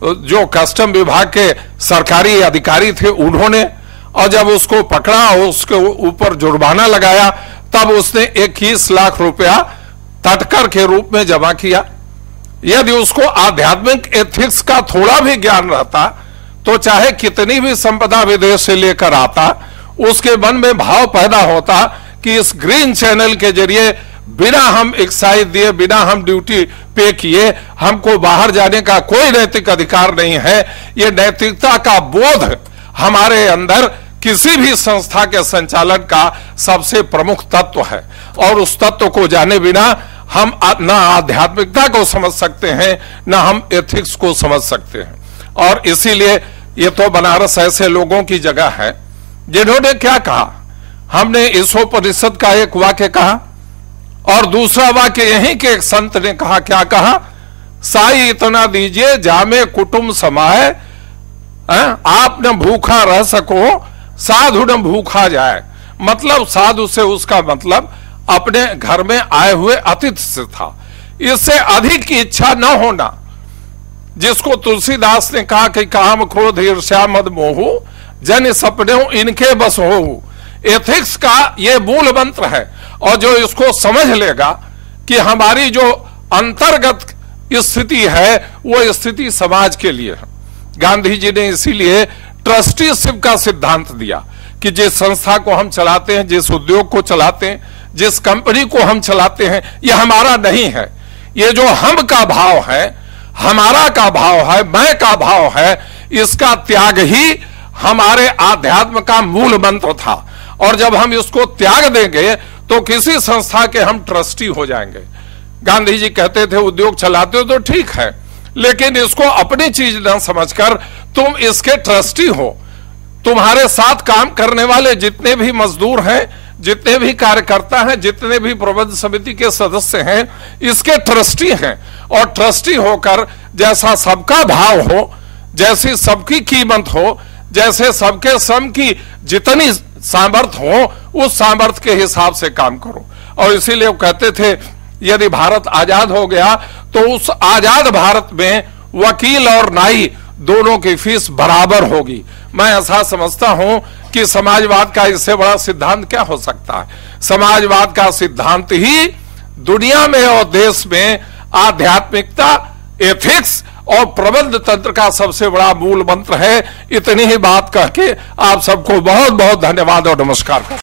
जो कस्टम विभाग के सरकारी अधिकारी थे उन्होंने, और जब उसको पकड़ा और उसके ऊपर जुर्माना लगाया तब उसने 21 लाख रुपया तटकर के रूप में जमा किया। यदि उसको आध्यात्मिक एथिक्स का थोड़ा भी ज्ञान रहता तो चाहे कितनी भी संपदा विदेश से लेकर आता, उसके मन में भाव पैदा होता कि इस ग्रीन चैनल के जरिए बिना हम एक्साइज दिए, बिना हम ड्यूटी पे किए, हमको बाहर जाने का कोई नैतिक अधिकार नहीं है। ये नैतिकता का बोध हमारे अंदर किसी भी संस्था के संचालन का सबसे प्रमुख तत्व है, और उस तत्व को जाने बिना हम ना आध्यात्मिकता को समझ सकते हैं, ना हम एथिक्स को समझ सकते हैं। और इसीलिए ये तो बनारस ऐसे लोगों की जगह है जिन्होंने क्या कहा, हमने ईसोपनिषद का एक वाक्य कहा और दूसरा वाक्य यहीं के एक संत ने कहा, क्या कहा, साई इतना दीजिए जामे कुटुंब समाए, आप न भूखा रह सको साधु न भूखा जाए। मतलब साधु से उसका मतलब अपने घर में आए हुए अतिथि से था। इससे अधिक की इच्छा न होना, जिसको तुलसीदास ने कहा कि काम क्रोध ईर्ष्या मद मोह जन सपने इनके बस हो। एथिक्स का ये मूल मंत्र है, और जो इसको समझ लेगा कि हमारी जो अंतर्गत स्थिति है वो स्थिति समाज के लिए है। गांधी जी ने इसीलिए ट्रस्टीशिप का सिद्धांत दिया कि जिस संस्था को हम चलाते हैं, जिस उद्योग को चलाते हैं, जिस कंपनी को हम चलाते हैं, ये हमारा नहीं है। ये जो हम का भाव है, हमारा का भाव है, मैं का भाव है, इसका त्याग ही हमारे आध्यात्म का मूल मंत्र था। और जब हम इसको त्याग देंगे तो किसी संस्था के हम ट्रस्टी हो जाएंगे। गांधी जी कहते थे उद्योग चलाते हो तो ठीक है, लेकिन इसको अपनी चीज न समझकर तुम इसके ट्रस्टी हो। तुम्हारे साथ काम करने वाले जितने भी मजदूर हैं, जितने भी कार्यकर्ता हैं, जितने भी प्रबंध समिति के सदस्य हैं, इसके ट्रस्टी हैं। और ट्रस्टी होकर जैसा सबका भाव हो, जैसी सबकी कीमत हो, जैसे सबके सम की जितनी सामर्थ्य हो, उस सामर्थ्य के हिसाब से काम करो। और इसीलिए वो कहते थे यदि भारत आजाद हो गया तो उस आजाद भारत में वकील और नाई दोनों की फीस बराबर होगी। मैं ऐसा समझता हूं कि समाजवाद का इससे बड़ा सिद्धांत क्या हो सकता है। समाजवाद का सिद्धांत ही दुनिया में और देश में आध्यात्मिकता, एथिक्स और प्रबंध तंत्र का सबसे बड़ा मूल मंत्र है। इतनी ही बात कह के आप सबको बहुत बहुत धन्यवाद और नमस्कार।